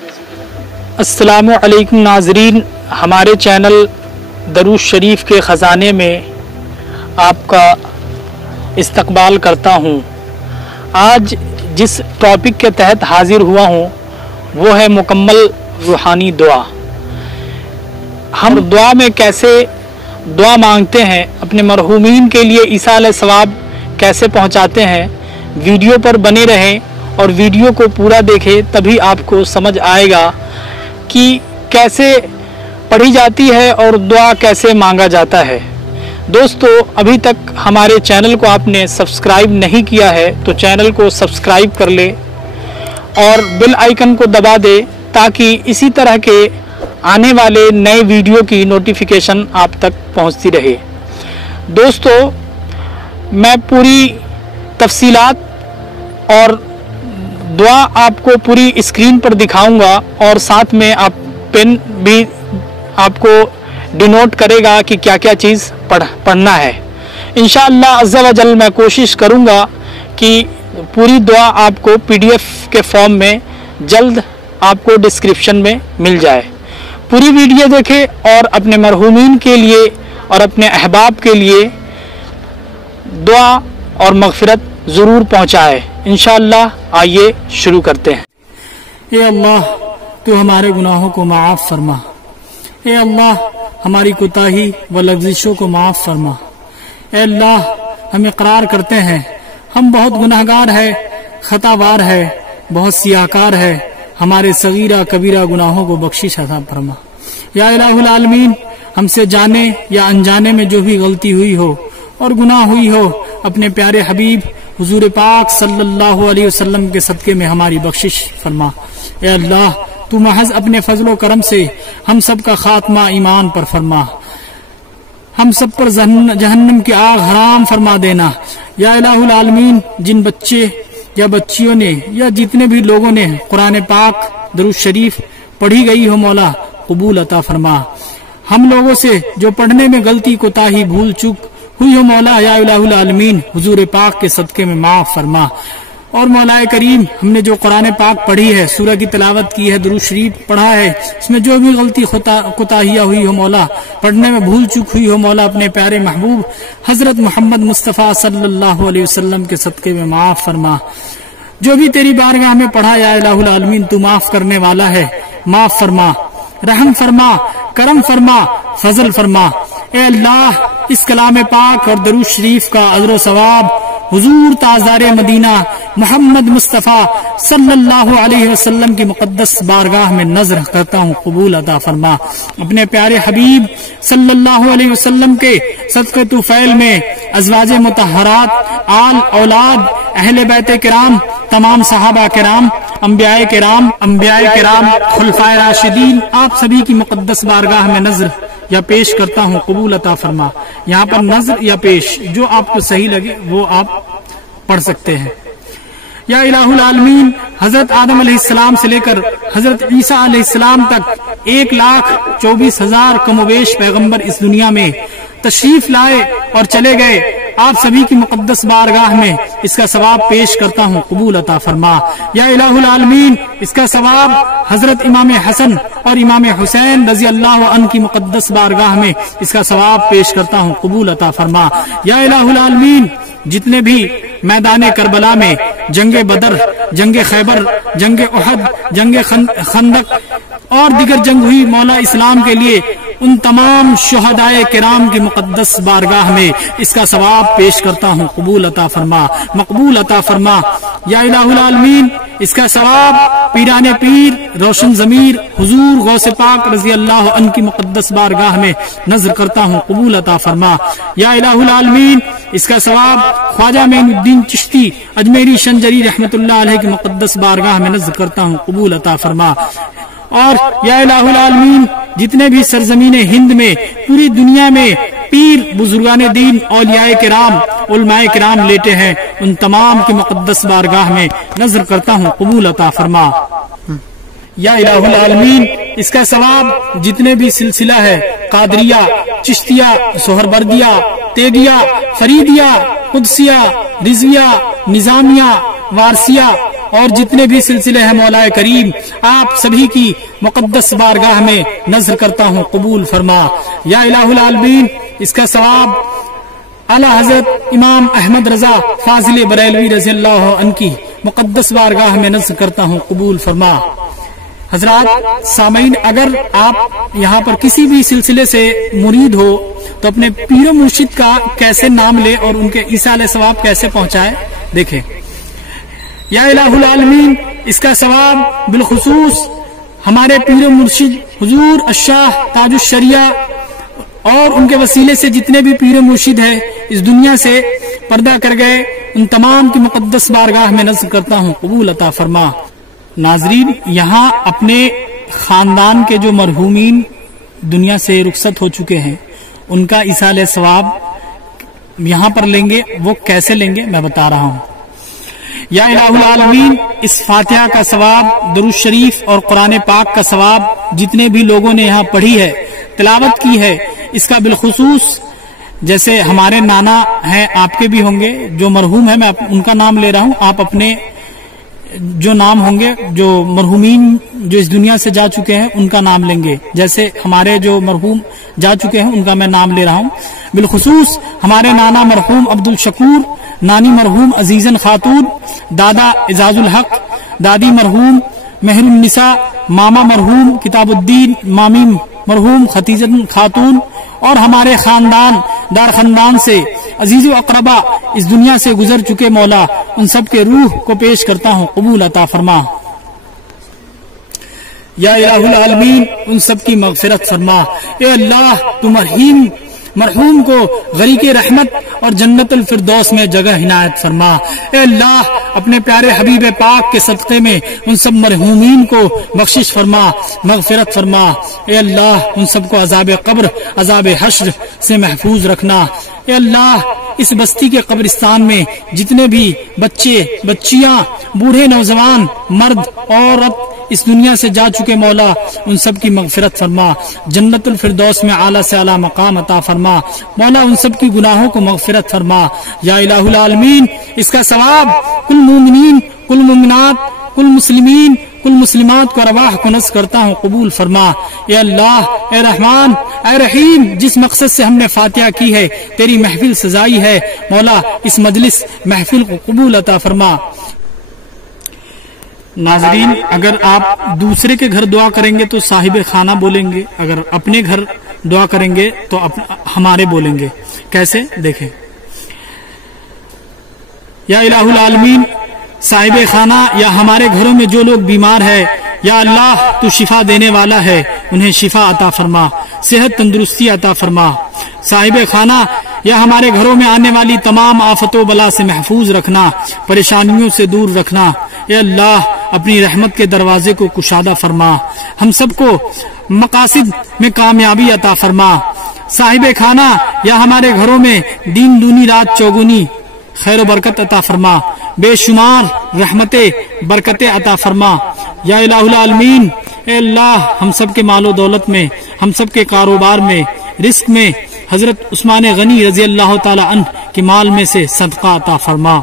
السلام علیکم ناظرین، ہمارے چینل درود شریف کے خزانے میں آپ کا استقبال کرتا ہوں۔ آج جس ٹاپک کے تحت حاضر ہوا ہوں وہ ہے مکمل روحانی دعا۔ ہم دعا میں کیسے دعا مانگتے ہیں، اپنے مرحومین کے لیے ایصال ثواب کیسے پہنچاتے ہیں، ویڈیو پر بنے رہیں اور ویڈیو کو پورا دیکھیں، تبھی آپ کو سمجھ آئے گا کہ کیسے پڑھی جاتی ہے اور دعا کیسے مانگا جاتا ہے۔ دوستو، ابھی تک ہمارے چینل کو آپ نے سبسکرائب نہیں کیا ہے تو چینل کو سبسکرائب کر لے اور بیل آئیکن کو دبا دے تاکہ اسی طرح کے آنے والے نئے ویڈیو کی نوٹیفیکیشن آپ تک پہنچتی رہے۔ دوستو، میں پوری تفصیلات اور دعا آپ کو پوری اسکرین پر دکھاؤں گا اور ساتھ میں آپ پین بھی آپ کو ڈینوٹ کرے گا کہ کیا کیا چیز پڑھنا ہے۔ انشاءاللہ عز و جل میں کوشش کروں گا کہ پوری دعا آپ کو PDF کے فارم میں جلد آپ کو ڈسکرپشن میں مل جائے۔ پوری ویڈیو دیکھیں اور اپنے مرحومین کے لیے اور اپنے احباب کے لیے دعا اور مغفرت ضرور پہنچائے۔ انشاءاللہ آئیے شروع کرتے ہیں۔ اے اللہ، تو ہمارے گناہوں کو معاف فرما۔ اے اللہ، ہماری کوتاہی و لغزشوں کو معاف فرما۔ اے اللہ، ہم اقرار کرتے ہیں ہم بہت گناہگار ہے، خطا وار ہے، بہت سیاہکار ہے، ہمارے صغیرہ کبیرہ گناہوں کو بخشش عطا فرما۔ یا الہ العالمین، ہم سے جانے یا انجانے میں جو بھی غلطی ہوئی ہو اور گناہ ہوئی ہو، اپنے پیارے حبیب حضور پاک صلی اللہ علیہ وسلم کے صدقے میں ہماری بخشش فرما۔ اے اللہ، تو محض اپنے فضل و کرم سے ہم سب کا خاتمہ ایمان پر فرما، ہم سب پر جہنم کی آگ حرام فرما دینا۔ یا الہ العالمین، جن بچے یا بچیوں نے یا جتنے بھی لوگوں نے قرآن پاک درود شریف پڑھی گئی ہو، مولا قبول عطا فرما۔ ہم لوگوں سے جو پڑھنے میں غلطی کوتاہی بھول چوک ہوئی ہو، مولا یا الہ العالمین حضور پاک کے صدقے میں معاف فرما۔ اور مولا کریم، ہم نے جو قرآن پاک پڑھی ہے، سورہ کی تلاوت کی ہے، درود شریف پڑھا ہے، اس میں جو بھی غلطی کوتاہیاں ہوئی ہو مولا، پڑھنے میں بھول چوک ہوئی ہو مولا، اپنے پیارے محبوب حضرت محمد مصطفیٰ صلی اللہ علیہ وسلم کے صدقے میں معاف فرما۔ جو بھی تیری بارگاہ میں پڑھا یا الہ العالمین، تو معاف کرنے والا ہے، معاف فرما، رحم فرما، کرم فرما، فضل فرما۔ اے اللہ، اس کلام پاک اور درود شریف کا اجر و ثواب حضور تاجدار مدینہ محمد مصطفیٰ صلی اللہ علیہ وسلم کی مقدس بارگاہ میں نظر کرتا ہوں، قبول عطا فرما۔ اپنے پیارے حبیب صلی اللہ علیہ وسلم کے صدقے طفیل میں ازواج مطہرات، آل اولاد، اہل بیت کرام، تمام صحابہ کرام، انبیاء کرام، خلفائے راشدین، آپ سبھی کی مقدس بارگاہ میں نظر یا پیش کرتا ہوں، قبول عطا فرما۔ یہاں پر نظر یا پیش جو آپ کو صحیح لگے وہ آپ پڑھ سکتے ہیں۔ یا الہ العالمین، حضرت آدم علیہ السلام سے لے کر حضرت عیسیٰ علیہ السلام تک 1,24,000 کم و بیش پیغمبر اس دنیا میں تشریف لائے اور چلے گئے۔ آپ سبھی کی مقدس بارگاہ میں اس کا ثواب پیش کرتا ہوں، قبول عطا فرما۔ یا الہ العالمین، اس کا ثواب حضرت امام حسن اور امام حسین رضی اللہ عنہ کی مقدس بارگاہ میں اس کا ثواب پیش کرتا ہوں، قبول عطا فرما۔ یا الہ العالمین، جتنے بھی میدان کربلا میں جنگ بدر، جنگ خیبر، جنگ احد، جنگ خندق اور دیگر جنگ ہوئی مولا اسلام کے لیے، ان تمام شہدائے کرام کی مقدس بارگاہ میں اس کا ثواب پیش کرتا ہوں، قبول عطا فرما، مقبول عطا فرما۔ یا الہ العالمین، اس کا ثواب پیران پیر روشن ضمیر حضور غوث پاک رضی اللہ عنہ کی مقدس بارگاہ میں نظر کرتا ہوں، قبول عطا فرما۔ یا الہ العالمین، اس کا ثواب خواجہ معین الدین چشتی اجمیری شنجری رحمت اللہ علیہ کی مقدس بارگاہ میں نظر کرتا ہوں، قبول عطا فرما۔ اور یا الہ العالمین، جتنے بھی سرزمین ہند میں پوری دنیا میں پیر بزرگان دین اولیاء کرام علماء کرام لیٹے ہیں، ان تمام کی مقدس بارگاہ میں نظر کرتا ہوں، قبول عطا فرما۔ یا الہ العالمین، اس کا ثواب جتنے بھی سلسلہ ہے، قادریہ، چشتیہ، سہروردیہ، تیگیہ، فریدیہ، قدسیہ، رضویہ، نظامیہ، وارثیہ اور جتنے بھی سلسلے ہیں مولا کریم آپ سبھی کی مقدس بارگاہ میں نذر کرتا ہوں قبول فرما یا الہ العالمین۔ اس کا ثواب اعلی حضرت امام احمد رضا فاضل بریلوی رضی اللہ عنہ کی مقدس بارگاہ میں نذر کرتا ہوں قبول فرما۔ حضرات سامعین، اگر آپ یہاں پر کسی بھی سلسلے سے مرید ہو تو اپنے پیر و مرشد کا کیسے نام لے اور ان کے ایصال ثواب کیسے پہنچائے، دیکھیں یا الہ العالمین۔ اس کا ثواب بالخصوص ہمارے پیر و مرشد حضور الشاہ تاج الشریعہ اور ان کے وسیلے سے جتنے بھی پیر و مرشد ہیں اس دنیا سے پردہ کر گئے، ان تمام کی مقدس بارگاہ میں نذر کرتا ہوں قبول عطا فرما۔ ناظرین، یہاں اپنے خاندان کے جو مرحومین دنیا سے رخصت ہو چکے ہیں ان کا ایصال ثواب یہاں پر لیں گے، وہ کیسے لیں گے میں بتا رہا ہوں۔ یا الہ العالمین، اس فاتحہ کا ثواب، درود شریف اور قرآن پاک کا ثواب جتنے بھی لوگوں نے یہاں پڑھی ہے، تلاوت کی ہے، اس کا بالخصوص جیسے ہمارے نانا ہیں، آپ کے بھی ہوں گے جو مرحوم ہیں، میں ان کا نام لے رہا ہوں، آپ اپنے جو نام ہوں گے جو مرحومین جو اس دنیا سے جا چکے ہیں ان کا نام لیں گے۔ جیسے ہمارے جو مرحوم جا چکے ہیں ان کا میں نام لے رہا ہوں، بالخصوص ہمارے نانا مرحوم عبد الشکور، نانی مرحوم عزیزن خاتون، دادا اعزاز الحق، دادی مرحوم مہر النساء، ماما مرحوم کتاب الدین، مامی مرحوم ختیجن خاتون، اور ہمارے خاندان دار خاندان سے عزیز و اقربا اس دنیا سے گزر چکے مولا ان سب کے روح کو پیش کرتا ہوں قبول عطا فرما۔ یا الہ العالمین، ان سب کی مغفرت فرما۔ اے اللہ تو مرحوم کو غریق رحمت اور جنت الفردوس میں جگہ عنایت فرما۔ اے اللہ اپنے پیارے حبیب پاک کے صدقے میں ان سب مرحومین کو بخشش فرما، مغفرت فرما۔ اے اللہ ان سب کو عذاب قبر، عذاب حشر سے محفوظ رکھنا۔ اے اللہ اس بستی کے قبرستان میں جتنے بھی بچے بچیاں، بوڑھے نوجوان، مرد عورت اس دنیا سے جا چکے مولا ان سب کی مغفرت فرما، جنت الفردوس میں اعلیٰ سے اعلیٰ مقام عطا فرما مولا، ان سب کی گناہوں کو مغفرت فرما۔ یا الہ العالمین، اس کا ثواب کل مومنین، کل مومنات، کل مسلمین، کل مسلمات کو ارواح کو نذر کرتا ہوں قبول فرما۔ اے اللہ، اے رحمان، اے رحیم، جس مقصد سے ہم نے فاتحہ کی ہے تیری محفل سجائی ہے مولا، اس مجلس محفل کو قبول عطا فرما۔ ناظرین، اگر آپ دوسرے کے گھر دعا کریں گے تو صاحب خانہ بولیں گے، اگر اپنے گھر دعا کریں گے تو ہمارے بولیں گے۔ کیسے؟ دیکھیں، یا الہ العالمین، صاحب خانہ یا ہمارے گھروں میں جو لوگ بیمار ہے، یا اللہ تو شفا دینے والا ہے، انہیں شفا عطا فرما، صحت تندرستی عطا فرما۔ صاحب خانہ یا ہمارے گھروں میں آنے والی تمام آفت و بلا سے محفوظ رکھنا، پریشانیوں سے دور رکھنا۔ اے اللہ اپنی رحمت کے دروازے کو کشادہ فرما، ہم سب کو مقاصد میں کامیابی عطا فرما۔ صاحب خانہ یا ہمارے گھروں میں دین دونی رات چوگنی خیر و برکت عطا فرما، بے شمار رحمتیں برکتیں عطا فرما۔ یا الہ العالمین، اے اللہ ہم سب کے مال و دولت میں، ہم سب کے کاروبار میں، رزق میں حضرت عثمان غنی رضی اللہ تعالی عنہ کے مال میں سے صدقہ عطا فرما۔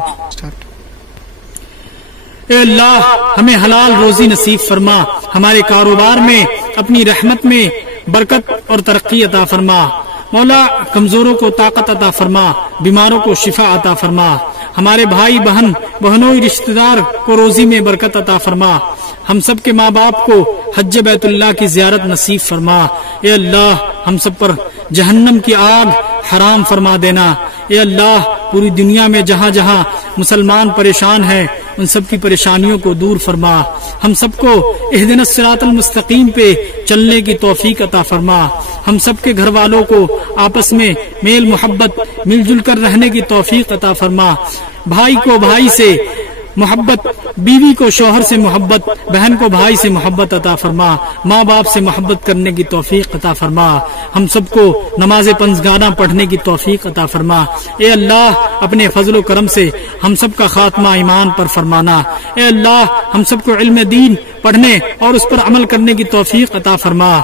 اے اللہ ہمیں حلال روزی نصیب فرما، ہمارے کاروبار میں اپنی رحمت میں برکت اور ترقی عطا فرما مولا، کمزوروں کو طاقت عطا فرما، بیماروں کو شفا عطا فرما، ہمارے بھائی بہنوئی رشتہ دار کو روزی میں برکت عطا فرما، ہم سب کے ماں باپ کو حج بیت اللہ کی زیارت نصیب فرما۔ اے اللہ ہم سب پر جہنم کی آگ حرام فرما دینا۔ اے اللہ پوری دنیا میں جہاں جہاں مسلمان پریشان ہیں ان سب کی پریشانیوں کو دور فرما، ہم سب کو اہدنا الصراط المستقیم پہ چلنے کی توفیق عطا فرما، ہم سب کے گھر والوں کو آپس میں میل محبت مل جل کر رہنے کی توفیق عطا فرما، بھائی کو بھائی سے محبت، بیوی کو شوہر سے محبت، بہن کو بھائی سے محبت عطا فرما، ماں باپ سے محبت کرنے کی توفیق عطا فرما، ہم سب کو نماز پنجگانہ پڑھنے کی توفیق عطا فرما۔ اے اللہ اپنے فضل و کرم سے ہم سب کا خاتمہ ایمان پر فرمانا۔ اے اللہ ہم سب کو علم دین پڑھنے اور اس پر عمل کرنے کی توفیق عطا فرما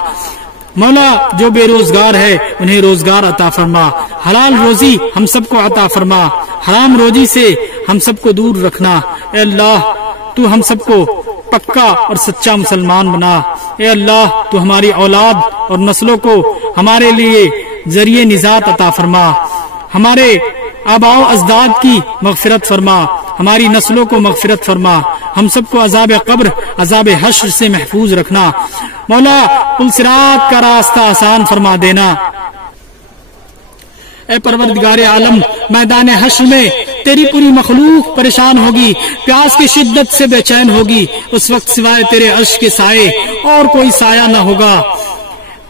مولا، جو بے روزگار ہے انہیں روزگار عطا فرما، حلال روزی ہم سب کو عطا فرما، حرام روزی سے ہم سب کو دور رکھنا۔ اے اللہ تو ہم سب کو پکا اور سچا مسلمان بنا۔ اے اللہ تو ہماری اولاد اور نسلوں کو ہمارے لیے ذریعہ نجات عطا فرما، ہمارے آباء و اجداد کی مغفرت فرما، ہماری نسلوں کو مغفرت فرما، ہم سب کو عذاب قبر عذاب حشر سے محفوظ رکھنا۔ مولا پل صراط کا راستہ آسان فرما دینا۔ اے پروردگار عالم، میدان حشر میں تیری پوری مخلوق پریشان ہوگی، پیاس کی شدت سے بے چین ہوگی، اس وقت سوائے تیرے عرش کے سائے اور کوئی سایہ نہ ہوگا۔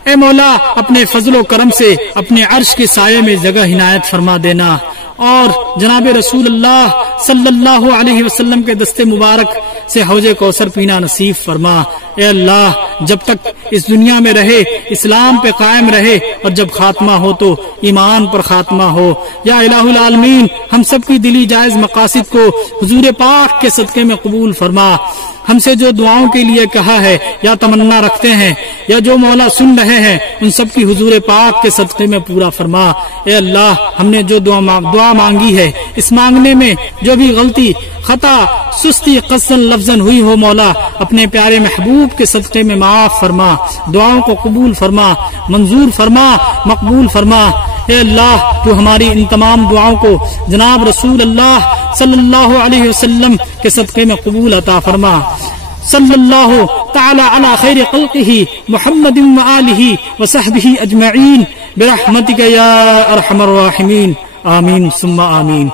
اے مولا اپنے فضل و کرم سے اپنے عرش کے سائے میں جگہ عنایت فرما دینا، اور جناب رسول اللہ صلی اللہ علیہ وسلم کے دست مبارک سے حوض کوثر پینا نصیب فرما۔ اے اللہ جب تک اس دنیا میں رہے اسلام پہ قائم رہے، اور جب خاتمہ ہو تو ایمان پر خاتمہ ہو۔ یا الہ العالمین ہم سب کی دلی جائز مقاصد کو حضور پاک کے صدقے میں قبول فرما۔ ہم سے جو دعاؤں کے لیے کہا ہے یا تمنا رکھتے ہیں یا جو مولا سن رہے ہیں، ان سب کی حضور پاک کے صدقے میں پورا فرما۔ اے اللہ ہم نے جو دعا مانگی ہے، اس مانگنے میں جو بھی غلطی خطا سستی قصداً لفظاً ہوئی ہو، مولا اپنے پیارے محبوب کے صدقے میں معاف فرما، دعاؤں کو قبول فرما، منظور فرما، مقبول فرما۔ اے اللہ تو ہماری ان تمام دعاؤں کو جناب رسول اللہ صلی اللہ علیہ وسلم کے صدقے میں قبول عطا فرما۔ صلی اللہ تعالی علی خیر خلقہ محمد وآلہ وصحبہ اجمعین برحمتک یا ارحم الراحمین، آمین ثم آمین۔